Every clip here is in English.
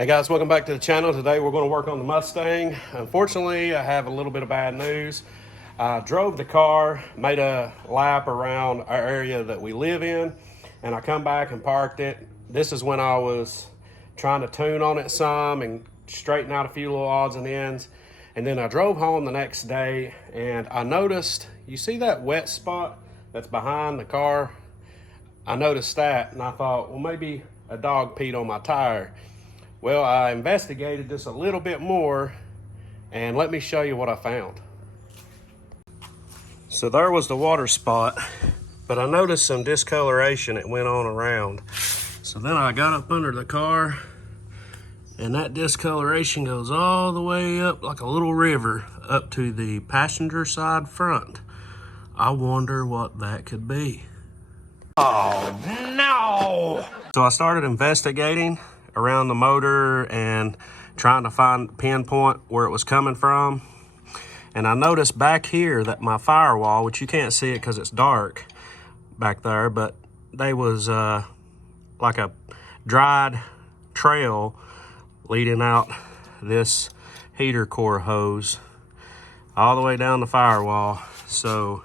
Hey guys, welcome back to the channel. Today we're going to work on the Mustang. Unfortunately, I have a little bit of bad news. I drove the car, made a lap around our area that we live in, and I come back and parked it. This is when I was trying to tune on it some and straighten out a few little odds and ends. And then I drove home the next day and I noticed, you see that wet spot that's behind the car? I noticed that and I thought, well, maybe a dog peed on my tire. Well, I investigated this a little bit more and let me show you what I found. So there was the water spot, but I noticed some discoloration that went on around. So then I got up under the car and that discoloration goes all the way up like a little river up to the passenger side front. I wonder what that could be. Oh no! So I started investigating around the motor and trying to pinpoint where it was coming from. And I noticed back here that my firewall, which you can't see it because it's dark back there, but they was like a dried trail leading out this heater core hose all the way down the firewall. So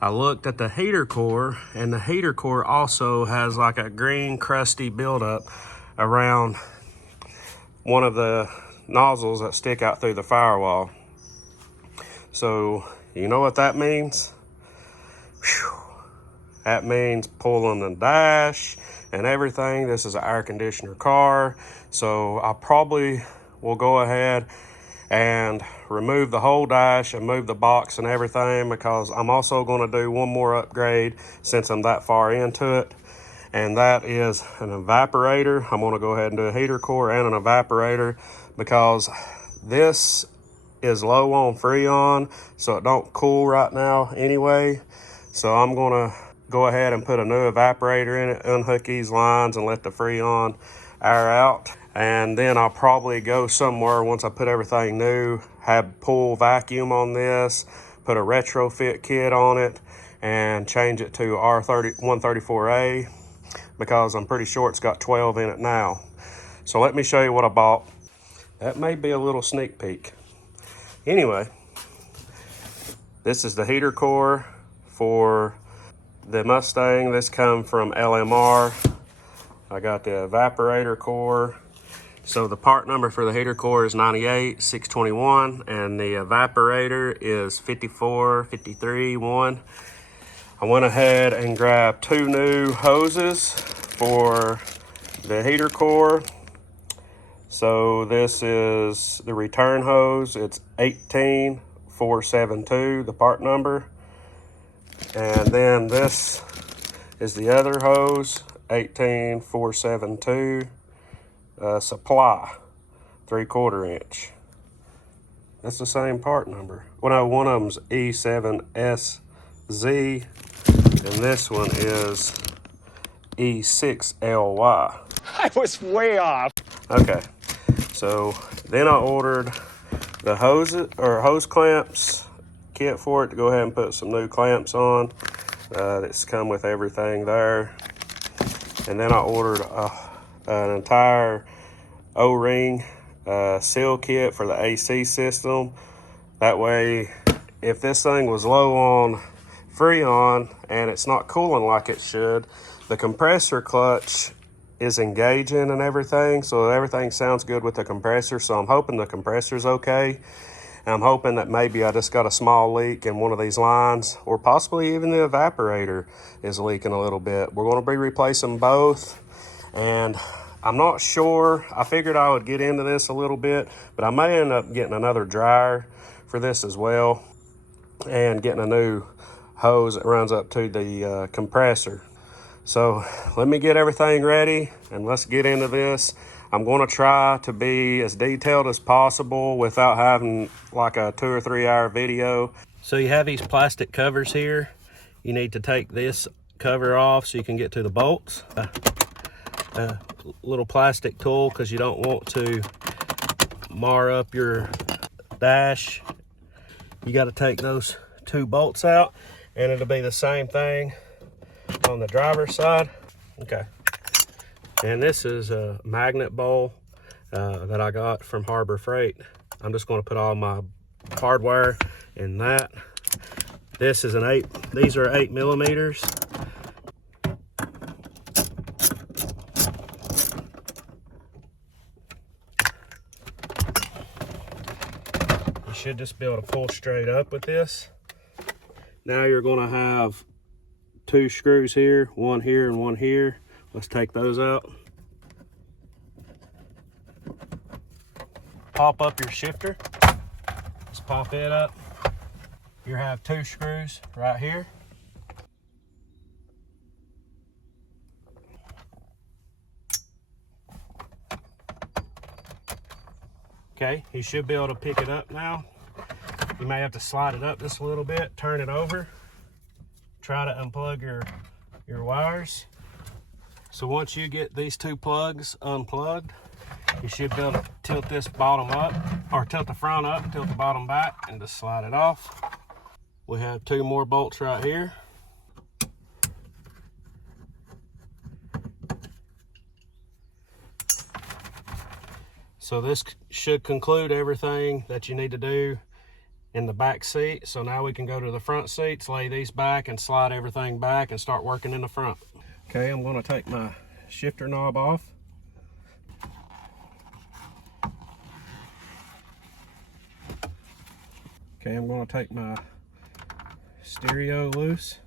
I looked at the heater core, and the heater core also has like a green crusty buildup around one of the nozzles that stick out through the firewall. So you know what that means? Whew. That means pulling the dash and everything. This is an air conditioner car, so I probably will go ahead and remove the whole dash and move the box and everything, because I'm also going to do one more upgrade since I'm that far into it. And that is an evaporator. I'm going to go ahead and do a heater core and an evaporator, because this is low on Freon, so it don't cool right now anyway. So I'm going to go ahead and put a new evaporator in it, unhook these lines and let the Freon air out. And then I'll probably go somewhere once I put everything new, have pull vacuum on this, put a retrofit kit on it, and change it to R134A, because I'm pretty sure it's got 12 in it now. So let me show you what I bought. That may be a little sneak peek. Anyway, this is the heater core for the Mustang. This come from LMR. I got the evaporator core. So the part number for the heater core is 98621, and the evaporator is 54531. I went ahead and grabbed two new hoses for the heater core. So this is the return hose. It's 18472, the part number. And then this is the other hose, 18472, supply, 3/4 inch. That's the same part number. Well, no, one of them's E7SZ, and this one is E6LY. I was way off. Okay, so then I ordered the hose clamps kit for it to go ahead and put some new clamps on. That's come with everything there. And then I ordered an entire O-ring seal kit for the AC system. That way, if this thing was low on Freon and it's not cooling like it should, the compressor clutch is engaging and everything, so everything sounds good with the compressor. So I'm hoping the compressor's okay. And I'm hoping that maybe I just got a small leak in one of these lines, or possibly even the evaporator is leaking a little bit. We're going to be replacing both, and I'm not sure. I figured I would get into this a little bit, but I may end up getting another dryer for this as well, and getting a new hose that runs up to the compressor. So let me get everything ready and let's get into this. I'm going to try to be as detailed as possible without having like a 2 or 3 hour video. So you have these plastic covers here. You need to take this cover off so you can get to the bolts. A little plastic tool, because you don't want to mar up your dash. You got to take those 2 bolts out, and it'll be the same thing on the driver's side. Okay, and this is a magnet bowl that I got from Harbor Freight. I'm just going to put all my hardware in that. This is these are 8 millimeters. You should just be able to pull straight up with this. Now you're going to have 2 screws here, one here and one here. Let's take those out. Pop up your shifter. Just pop it up. You have 2 screws right here. Okay, you should be able to pick it up now. You may have to slide it up just a little bit, turn it over, try to unplug your wires. So once you get these 2 plugs unplugged, you should be able to tilt this bottom up, or tilt the front up, tilt the bottom back, and just slide it off. We have 2 more bolts right here. So this should conclude everything that you need to do in the back seat. So now we can go to the front seats, lay these back and slide everything back and start working in the front. Okay, I'm going to take my shifter knob off. Okay, I'm going to take my stereo loose.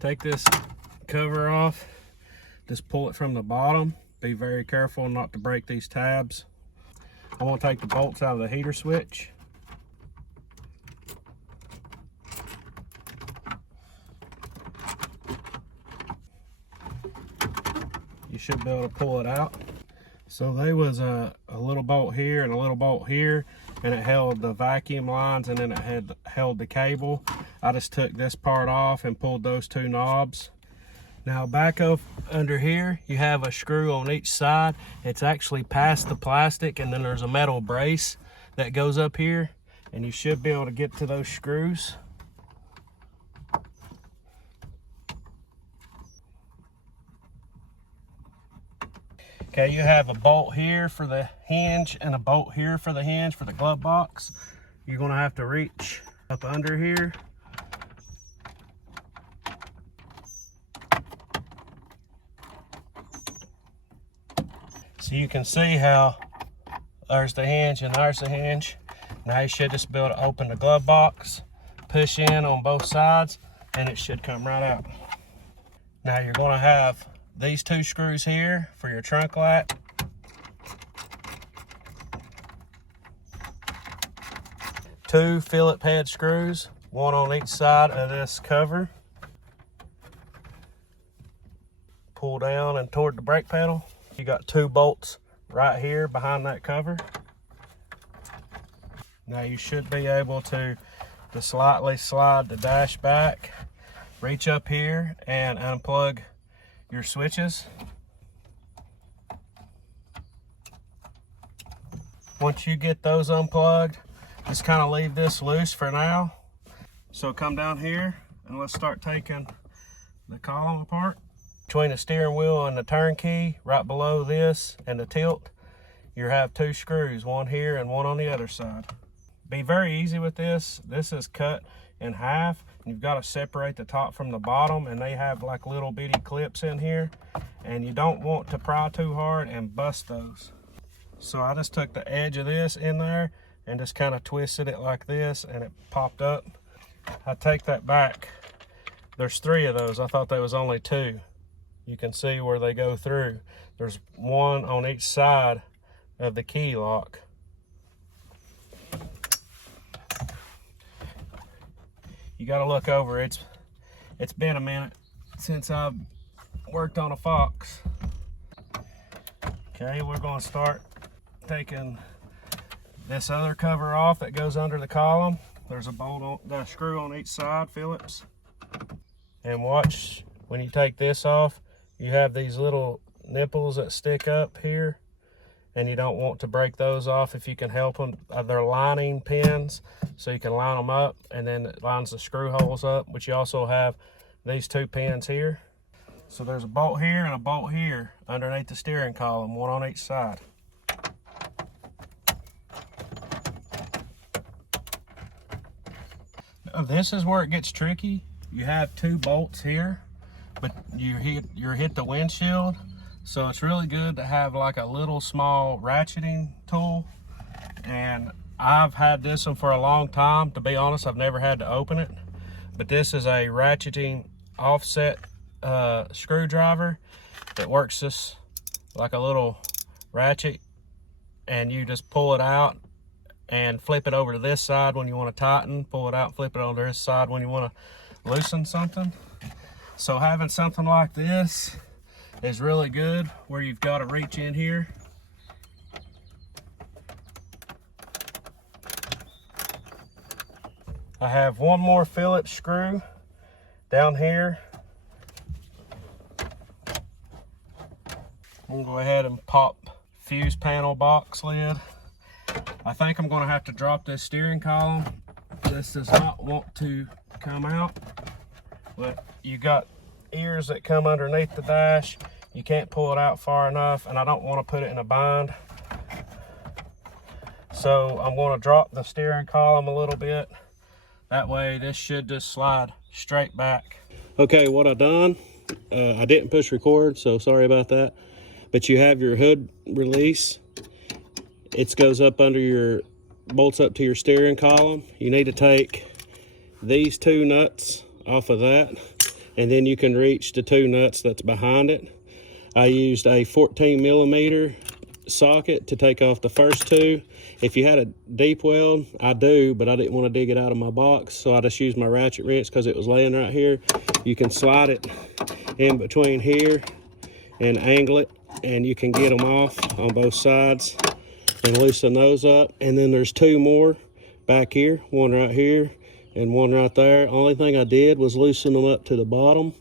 Take this cover off, just pull it from the bottom. Be very careful not to break these tabs. I want to take the bolts out of the heater switch. You should be able to pull it out. So there was a little bolt here and a little bolt here, and it held the vacuum lines, and then it held the cable. I just took this part off and pulled those 2 knobs. Now back up under here, you have a screw on each side. It's actually past the plastic, and then there's a metal brace that goes up here, and you should be able to get to those screws. Okay, you have a bolt here for the hinge and a bolt here for the hinge for the glove box. You're gonna have to reach up under here. So you can see how there's the hinge and there's the hinge. Now you should just be able to open the glove box, push in on both sides, and it should come right out. Now you're gonna have these 2 screws here for your trunk light. Two Phillips head screws, one on each side of this cover. Pull down and toward the brake pedal. You got 2 bolts right here behind that cover. Now you should be able to slightly slide the dash back, reach up here and unplug your switches. Once you get those unplugged, just kind of leave this loose for now. So come down here and let's start taking the column apart. Between the steering wheel and the turn key, right below this and the tilt, you have 2 screws, one here and one on the other side. Be very easy with this. This is cut in half. You've got to separate the top from the bottom, and they have like little bitty clips in here, and you don't want to pry too hard and bust those. So I just took the edge of this in there and just kind of twisted it like this, and it popped up. I take that back. There's 3 of those. I thought there was only 2. You can see where they go through. There's one on each side of the key lock. You got to look over. It's been a minute since I've worked on a Fox. Okay, we're going to start taking this other cover off that goes under the column. There's a bolt on, the screw on each side, Phillips. And watch, when you take this off, you have these little nipples that stick up here, and you don't want to break those off if you can help them. They're lining pins, so you can line them up, and then it lines the screw holes up. But you also have these two pins here. So there's a bolt here and a bolt here underneath the steering column, one on each side. Now, this is where it gets tricky. You have two bolts here, but you hit the windshield. So it's really good to have like a little small ratcheting tool. And I've had this one for a long time. To be honest, I've never had to open it. But this is a ratcheting offset screwdriver that works just like a little ratchet, and you just pull it out and flip it over to this side when you want to tighten, pull it out, flip it over to this side when you want to loosen something. So having something like this is really good, where you've got to reach in here. I have one more Phillips screw down here. I'm gonna go ahead and pop fuse panel box lid. I think I'm gonna have to drop this steering column. This does not want to come out, but you got ears that come underneath the dash. You can't pull it out far enough, and I don't want to put it in a bind. So I'm gonna drop the steering column a little bit. That way this should just slide straight back. Okay, what I done, I didn't push record, so sorry about that. But you have your hood release. It goes up under your, bolts up to your steering column. You need to take these two nuts off of that, and then you can reach the two nuts that's behind it. I used a 14mm socket to take off the first two. If you had a deep weld, I do, but I didn't want to dig it out of my box, so I just used my ratchet wrench because it was laying right here. You can slide it in between here and angle it, and you can get them off on both sides and loosen those up. And then there's two more back here, one right here and one right there. Only thing I did was loosen them up to the bottom,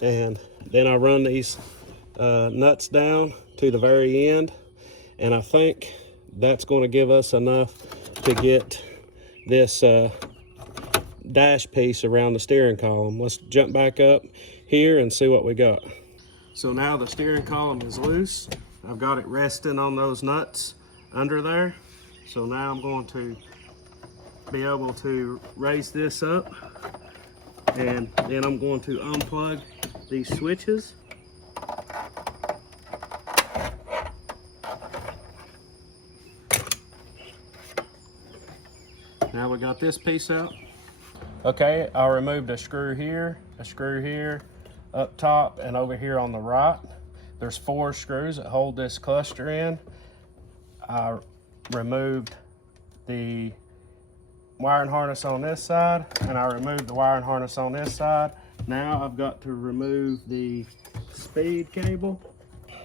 and then I run these nuts down to the very end, and I think that's going to give us enough to get this dash piece around the steering column. Let's jump back up here and see what we got. So now the steering column is loose. I've got it resting on those nuts under there. So now I'm going to be able to raise this up, and then I'm going to unplug these switches. Now we got this piece out. Okay, I removed a screw here, up top, and over here on the right. There's 4 screws that hold this cluster in. I removed the wiring harness on this side, and I removed the wiring harness on this side. Now I've got to remove the speed cable.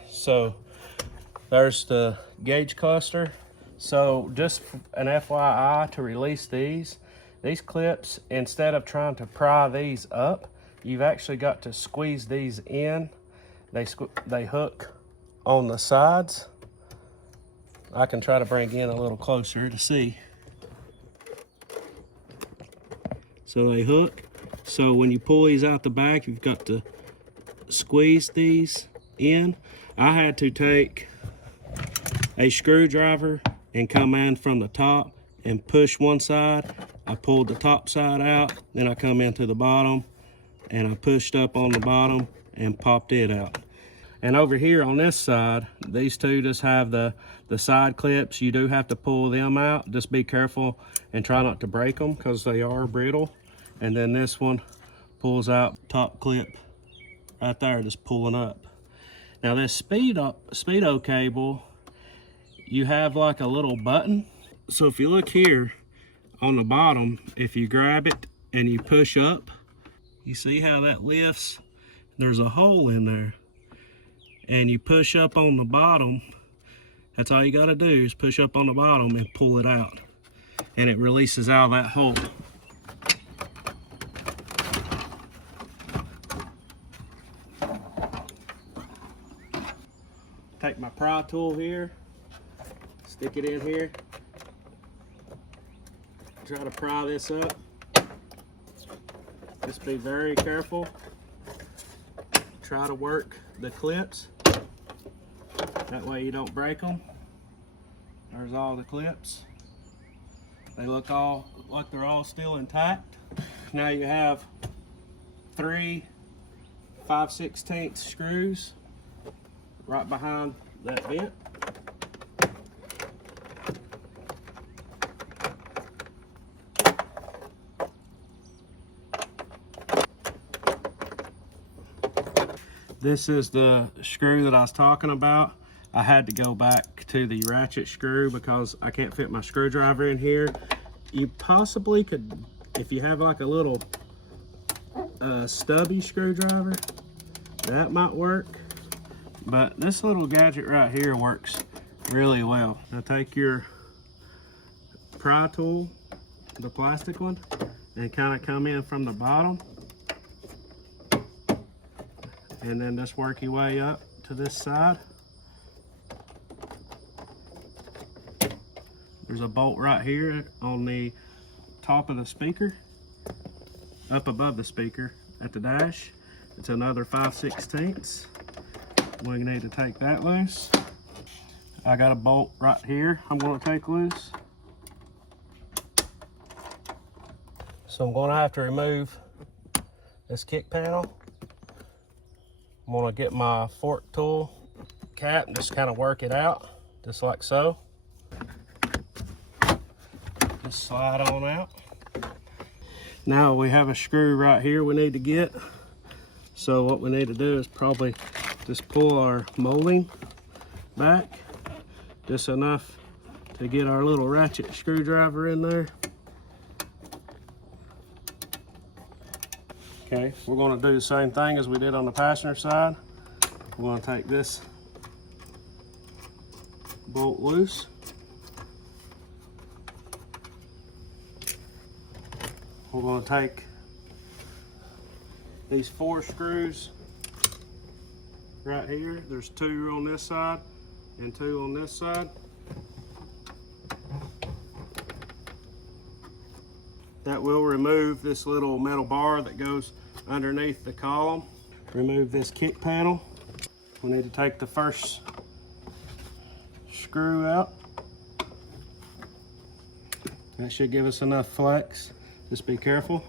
So there's the gauge cluster. So just an FYI, to release these clips, instead of trying to pry these up, you've actually got to squeeze these in. They hook on the sides. I can try to bring in a little closer to see. So they hook. So when you pull these out the back, you've got to squeeze these in. I had to take a screwdriver and come in from the top and push one side. I pulled the top side out, then I come into the bottom and I pushed up on the bottom and popped it out. And over here on this side, these two just have the side clips. You do have to pull them out. Just be careful and try not to break them because they are brittle. And then this one pulls out top clip right there, just pulling up. Now this speedo cable, you have like a little button. So if you look here on the bottom, if you grab it and you push up, you see how that lifts? There's a hole in there. And you push up on the bottom, That's all you got to do is push up on the bottom and pull it out. And it releases out of that hole. Take my pry tool here, stick it in here, try to pry this up. Just be very careful. Try to work the clips. That way you don't break them. There's all the clips. They look all like they're all still intact. Now you have 3 5/16 screws right behind that vent. This is the screw that I was talking about. I had to go back to the ratchet screw because I can't fit my screwdriver in here. You possibly could, if you have like a little stubby screwdriver, that might work. But this little gadget right here works really well. Now take your pry tool, the plastic one, and kind of come in from the bottom. And then just work your way up to this side. There's a bolt right here on the top of the speaker, up above the speaker at the dash. It's another 5/16. We need to take that loose. I got a bolt right here I'm going to take loose. So I'm going to have to remove this kick panel. I'm going to get my fork tool cap and just kind of work it out, just like so. Just slide on out. Now we have a screw right here we need to get. So what we need to do is probably just pull our molding back just enough to get our little ratchet screwdriver in there. Okay, we're going to do the same thing as we did on the passenger side. We're going to take this bolt loose. We're going to take these 4 screws right here. There's 2 on this side and 2 on this side. That will remove this little metal bar that goes underneath the column. Remove this kick panel. We need to take the first screw out. That should give us enough flex. Just be careful.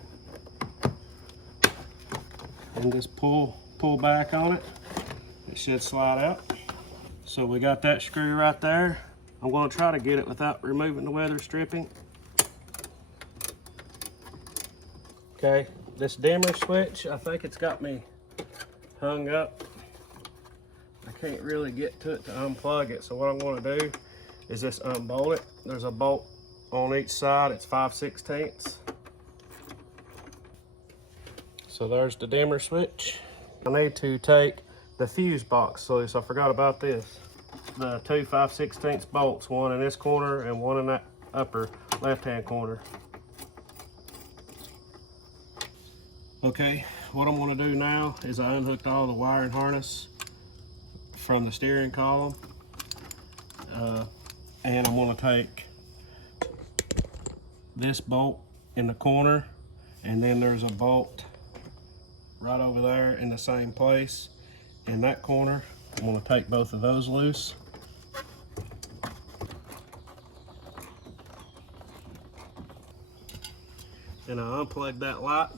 And just pull back on it. It should slide out. So we got that screw right there. I'm going to try to get it without removing the weather stripping. Okay, this dimmer switch, I think it's got me hung up. I can't really get to it to unplug it. So what I'm going to do is just unbolt it. There's a bolt on each side. It's 5/16. So there's the dimmer switch. I need to take the fuse box loose. I forgot about this. The 2 5/16 bolts, one in this corner and one in that upper left-hand corner. Okay, what I'm going to do now is I unhooked all the wire and harness from the steering column. And I'm going to take this bolt in the corner, and then there's a bolt right over there in the same place in that corner. I'm going to take both of those loose. And I unplugged that light.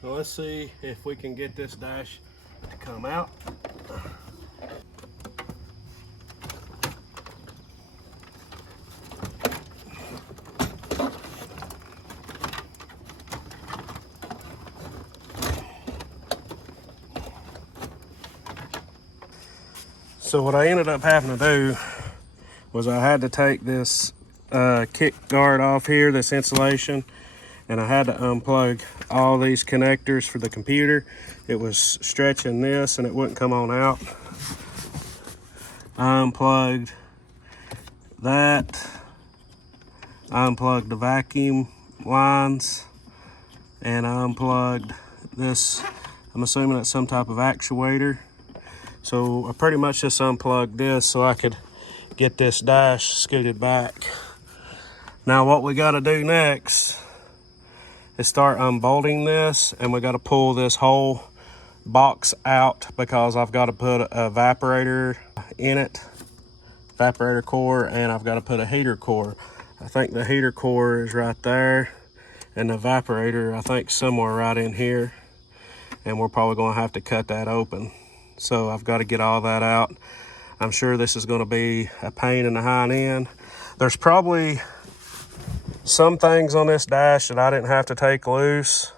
So let's see if we can get this dash to come out. So what I ended up having to do was I had to take this kick guard off here, this insulation, and I had to unplug all these connectors for the computer. It was stretching this and it wouldn't come on out. I unplugged that. I unplugged the vacuum lines, and I unplugged this. I'm assuming it's some type of actuator. So I pretty much just unplugged this so I could get this dash scooted back. Now what we got to do next is start unbolting this, and we got to pull this whole box out because I've got to put an evaporator in it, evaporator core, and I've got to put a heater core. I think the heater core is right there, and the evaporator I think somewhere right in here, and we're probably going to have to cut that open. So I've got to get all that out. I'm sure this is going to be a pain in the hind end. There's probably some things on this dash that I didn't have to take loose.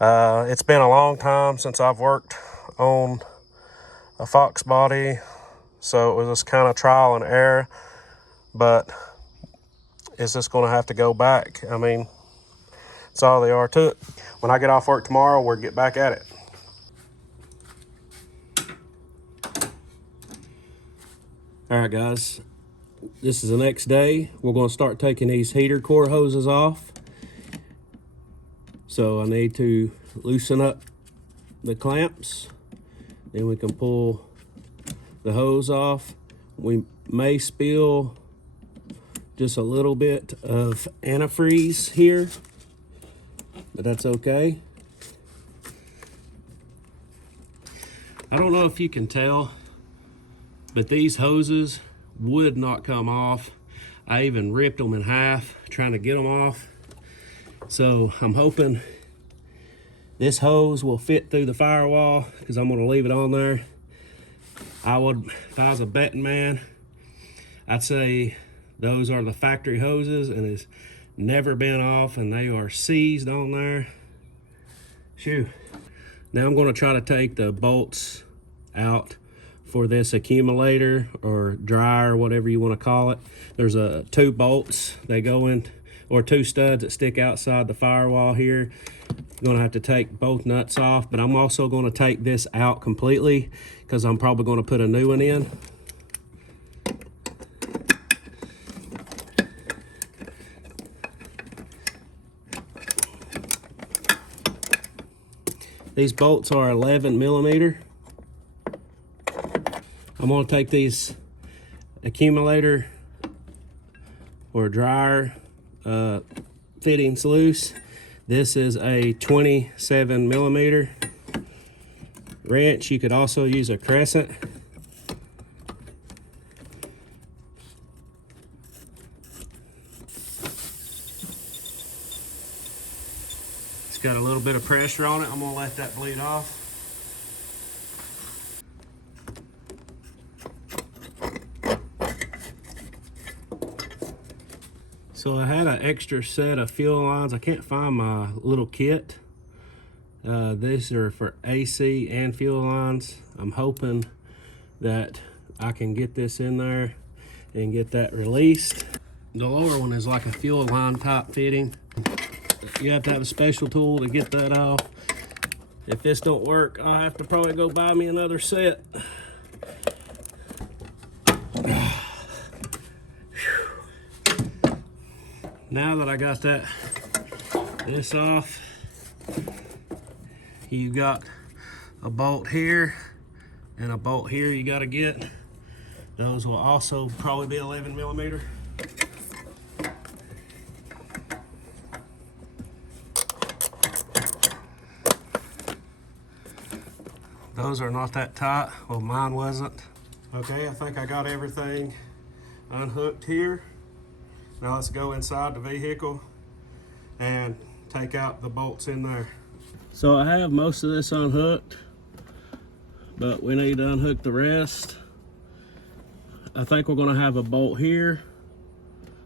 It's been a long time since I've worked on a Foxbody, so it was just kind of trial and error. But is this going to have to go back? I mean, that's all there are to it. When I get off work tomorrow, we'll get back at it. All right, guys. This is the next day. We're going to start taking these heater core hoses off. So I need to loosen up the clamps. Then we can pull the hose off. We may spill just a little bit of antifreeze here, but that's okay. I don't know if you can tell, but these hoses would not come off. I even ripped them in half trying to get them off. So I'm hoping this hose will fit through the firewall because I'm going to leave it on there. I would, if I was a betting man, I'd say those are the factory hoses and it's never been off, and they are seized on there. Shoo. Now I'm going to try to take the bolts out for this accumulator or dryer, whatever you want to call it. There's two bolts, they go in, or two studs that stick outside the firewall here. I'm going to have to take both nuts off, but I'm also going to take this out completely because I'm probably going to put a new one in. These bolts are 11 millimeter. I'm going to take these accumulator or dryer fittings loose. This is a 27 millimeter wrench. You could also use a crescent. It's got a little bit of pressure on it. I'm going to let that bleed off. So I had an extra set of fuel lines. I can't find my little kit. These are for AC and fuel lines. I'm hoping that I can get this in there and get that released. The lower one is like a fuel line type fitting. You have to have a special tool to get that off. If this don't work, I'll have to probably go buy me another set. Now that I got this off, you've got a bolt here and a bolt here you got to get. Those will also probably be 11 millimeter. Those are not that tight. Well, mine wasn't. Okay, I think I got everything unhooked here. Now let's go inside the vehicle and take out the bolts in there. So I have most of this unhooked, but we need to unhook the rest. I think we're gonna have a bolt here.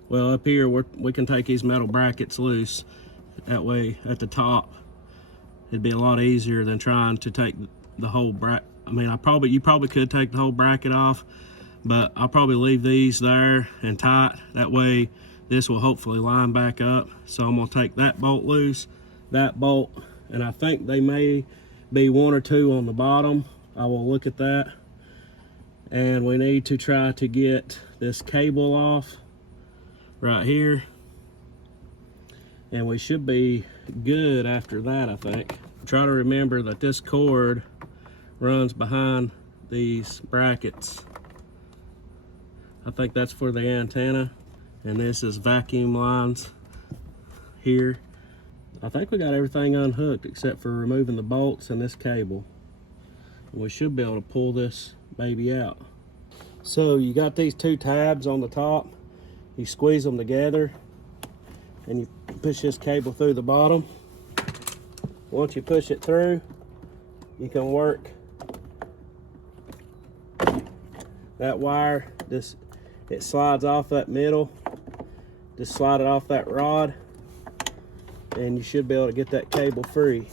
Well, up here we can take these metal brackets loose. That way at the top, it'd be a lot easier than trying to take the whole bracket. I mean, you probably could take the whole bracket off, but I'll probably leave these there and tight. That way this will hopefully line back up. So I'm gonna take that bolt loose, that bolt, and I think they may be one or two on the bottom. I will look at that. And we need to try to get this cable off right here. And we should be good after that, I think. Try to remember that this cord runs behind these brackets. I think that's for the antenna. And this is vacuum lines here. I think we got everything unhooked except for removing the bolts and this cable. And we should be able to pull this baby out. So you got these two tabs on the top. You squeeze them together and you push this cable through the bottom. Once you push it through, you can work that wire. It slides off that middle. Just slide it off that rod and you should be able to get that cable free.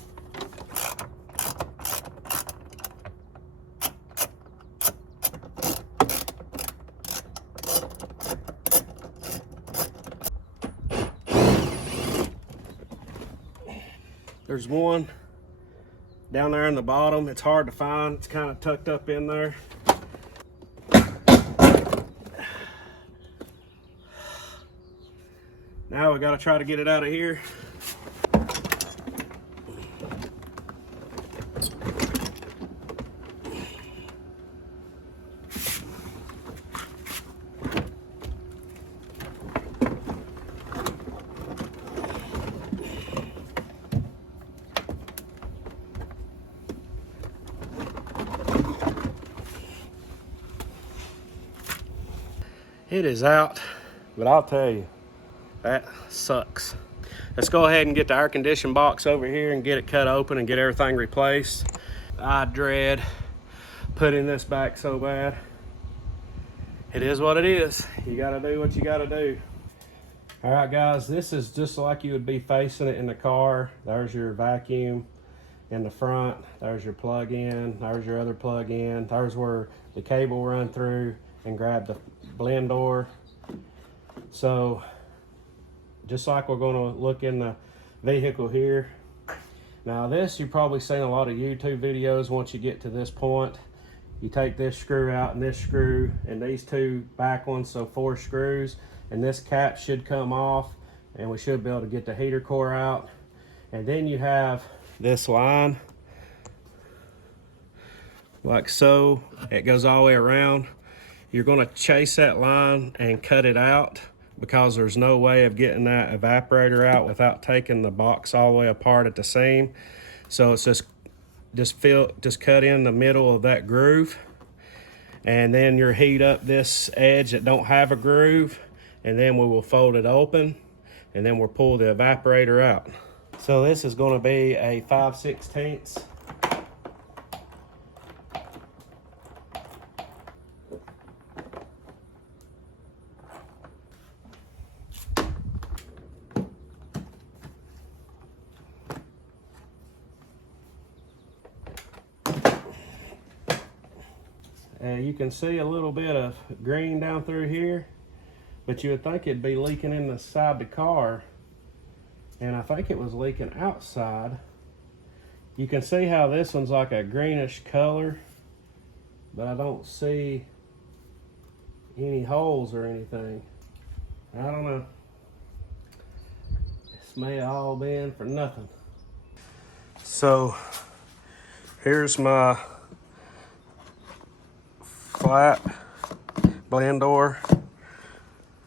There's one down there in the bottom. It's hard to find. It's kind of tucked up in there. Now we got to try to get it out of here. It is out, but I'll tell you, that sucks. Let's go ahead and get the air conditioning box over here and get it cut open and get everything replaced. I dread putting this back so bad. It is what it is. You gotta do what you gotta do. All right, guys, this is just like you would be facing it in the car. There's your vacuum in the front. There's your plug-in. There's your other plug-in. There's where the cable run through and grab the blend door. So just like we're going to look in the vehicle here. Now this, you've probably seen a lot of YouTube videos. Once you get to this point, you take this screw out and this screw and these two back ones, so 4 screws, and this cap should come off and we should be able to get the heater core out. And then you have this line like so. It goes all the way around. You're going to chase that line and cut it out because there's no way of getting that evaporator out without taking the box all the way apart at the seam. So it's just cut in the middle of that groove, and then you heat up this edge that don't have a groove, and then we will fold it open, and then we'll pull the evaporator out. So this is going to be a 5/16. You can see a little bit of green down through here, but you would think it'd be leaking in the side of the car, and I think it was leaking outside. You can see how this one's like a greenish color, but I don't see any holes or anything. I don't know. This may have all been for nothing. So here's my flat blend door.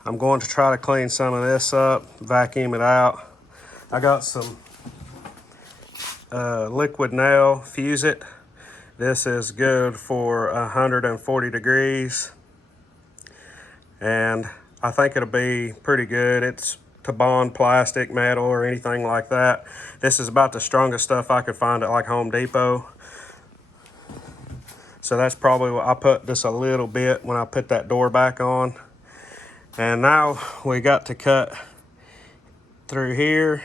I'm going to try to clean some of this up, vacuum it out. I got some liquid nail, fuse it. This is good for 140 degrees, and I think it'll be pretty good. It's to bond plastic, metal, or anything like that. This is about the strongest stuff I could find at like Home Depot. So that's probably what I put just a little bit when I put that door back on. And now we got to cut through here,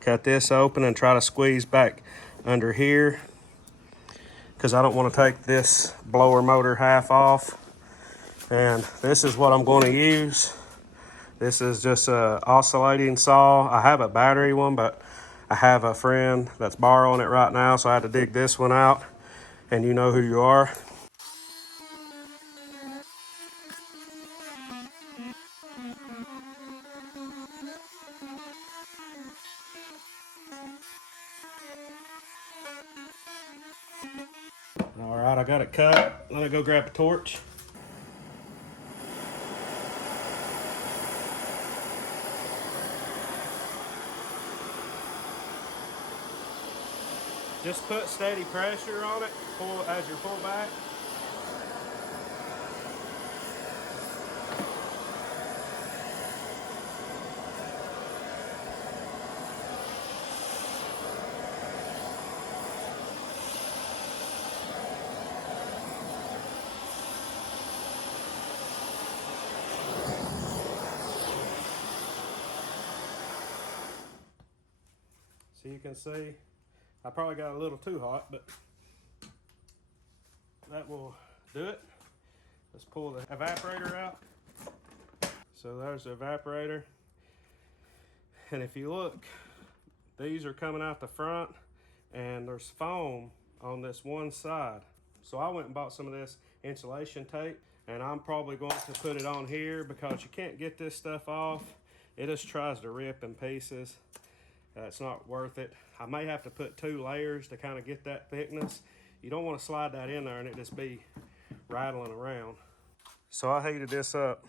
cut this open and try to squeeze back under here, because I don't want to take this blower motor half off. And this is what I'm going to use. This is just a oscillating saw. I have a battery one, but I have a friend that's borrowing it right now, so I had to dig this one out. And you know who you are. I got it cut. Let me go grab a torch. Just put steady pressure on it as you pull back. So you can see, I probably got a little too hot, but that will do it. Let's pull the evaporator out. So there's the evaporator. And if you look, these are coming out the front and there's foam on this one side. So I went and bought some of this insulation tape, and I'm probably going to put it on here because you can't get this stuff off. It just tries to rip in pieces. It's not worth it. I may have to put 2 layers to kind of get that thickness. You don't want to slide that in there and it just be rattling around. So I heated this up.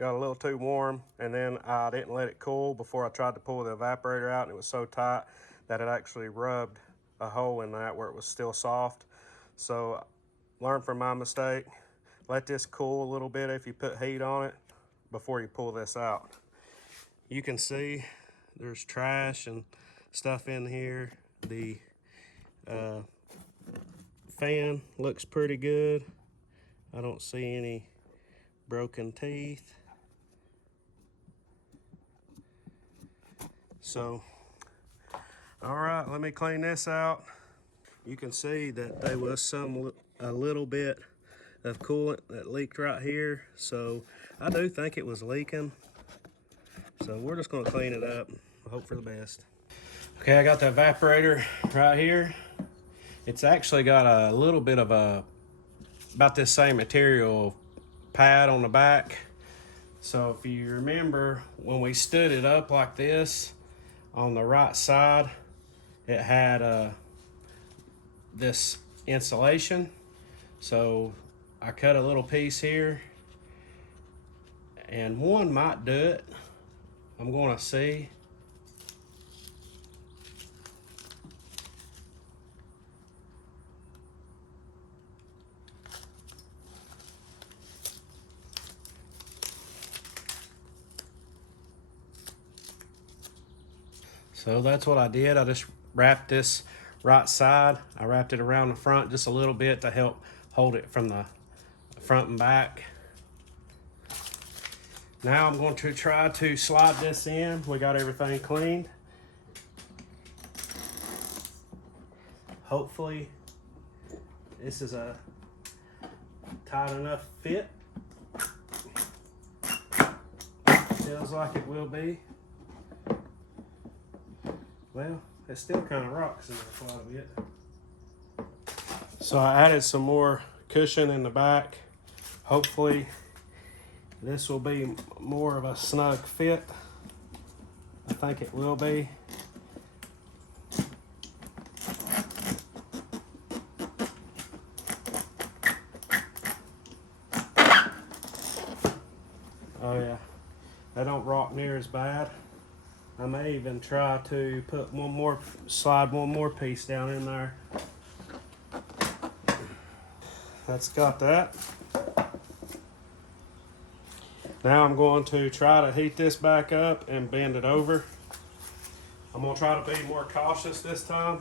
Got a little too warm, and then I didn't let it cool before I tried to pull the evaporator out, and it was so tight that it actually rubbed a hole in that where it was still soft. So learn from my mistake. Let this cool a little bit if you put heat on it before you pull this out. You can see there's trash and stuff in here. The fan looks pretty good. I don't see any broken teeth. So, all right, let me clean this out. You can see that there was a little bit of coolant that leaked right here. So I do think it was leaking. So we're just gonna clean it up, hope for the best. Okay, I got the evaporator right here. It's actually got a little bit of about this same material pad on the back. So if you remember, when we stood it up like this, on the right side, it had this insulation. So I cut a little piece here, and one might do it. I'm gonna see. So that's what I did. I just wrapped this right side. I wrapped it around the front just a little bit to help hold it from the front and back. Now I'm going to try to slide this in. We got everything cleaned. Hopefully this is a tight enough fit. Feels like it will be. Well, it still kind of rocks in there quite a bit. So I added some more cushion in the back. Hopefully this will be more of a snug fit. I think it will be. Oh yeah, they don't rock near as bad. I may even try to put slide one more piece down in there. That's got that. Now I'm going to try to heat this back up and bend it over. I'm gonna try to be more cautious this time.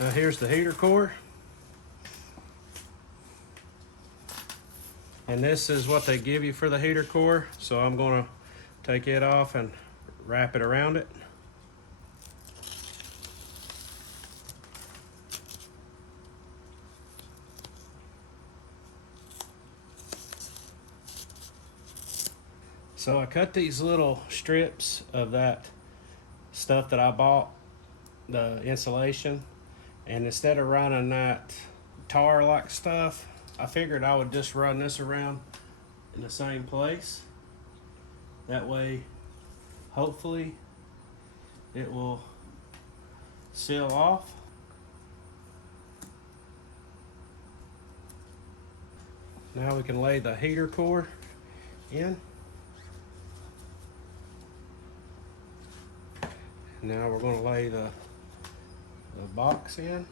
Now here's the heater core. And this is what they give you for the heater core. So I'm gonna take it off and wrap it around it. So I cut these little strips of that stuff that I bought, the insulation, and instead of running that tar like stuff, I figured I would just run this around in the same place. That way, hopefully, it will seal off. Now we can lay the heater core in. Now we're going to lay the box in.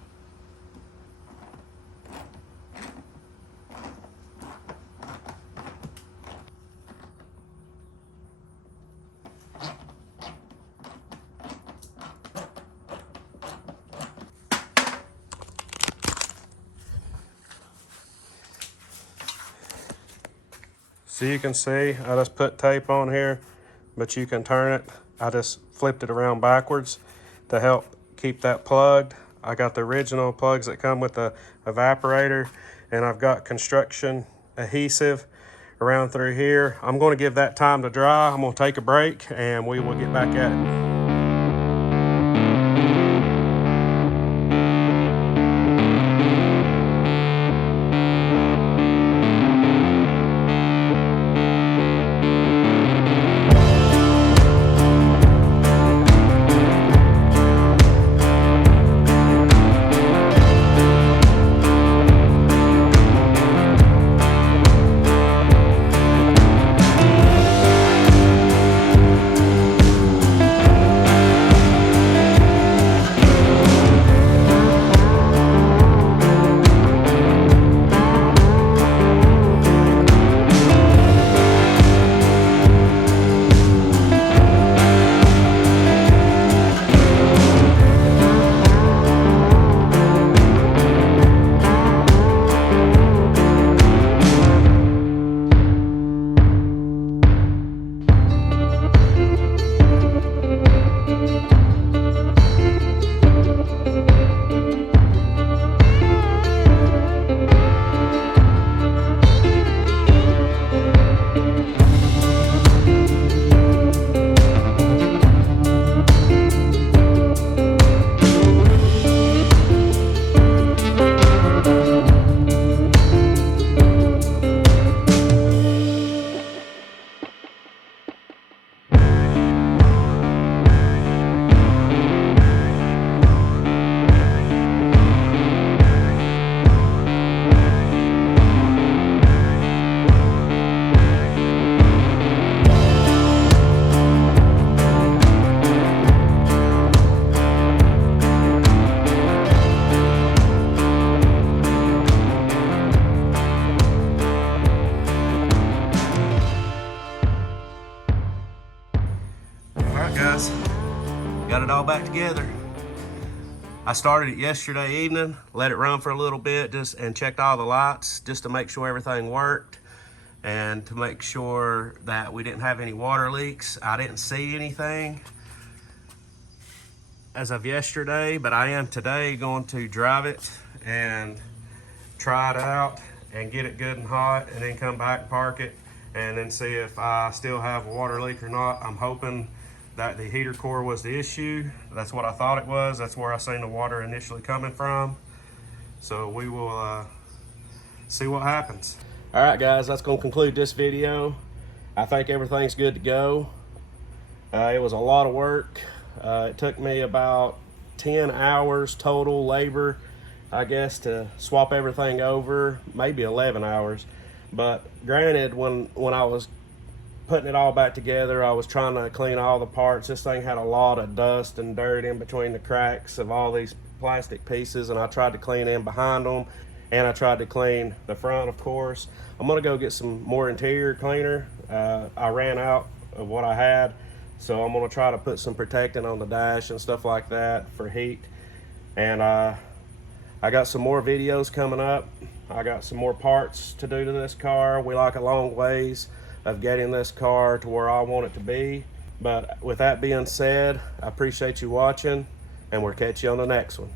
So you can see, I just put tape on here, but you can turn it. I just flipped it around backwards to help keep that plugged. I got the original plugs that come with the evaporator, and I've got construction adhesive around through here. I'm going to give that time to dry. I'm going to take a break and we will get back at it. Guys, got it all back together. I started it yesterday evening, let it run for a little bit, and checked all the lights just to make sure everything worked and to make sure that we didn't have any water leaks. I didn't see anything as of yesterday, but I am today going to drive it and try it out and get it good and hot, and then come back, park it, and then see if I still have a water leak or not. I'm hoping that the heater core was the issue. That's what I thought it was. That's where I seen the water initially coming from. So we will see what happens. All right, guys, that's gonna conclude this video. I think everything's good to go. It was a lot of work. It took me about 10 hours total labor, I guess, to swap everything over, maybe 11 hours. But granted, when I was putting it all back together, I was trying to clean all the parts. This thing had a lot of dust and dirt in between the cracks of all these plastic pieces, and I tried to clean in behind them, and I tried to clean the front, of course. I'm gonna go get some more interior cleaner. I ran out of what I had, so I'm gonna try to put some protectant on the dash and stuff like that for heat. And I got some more videos coming up. I got some more parts to do to this car. We like a long ways of getting this car to where I want it to be. But with that being said, I appreciate you watching, and we'll catch you on the next one.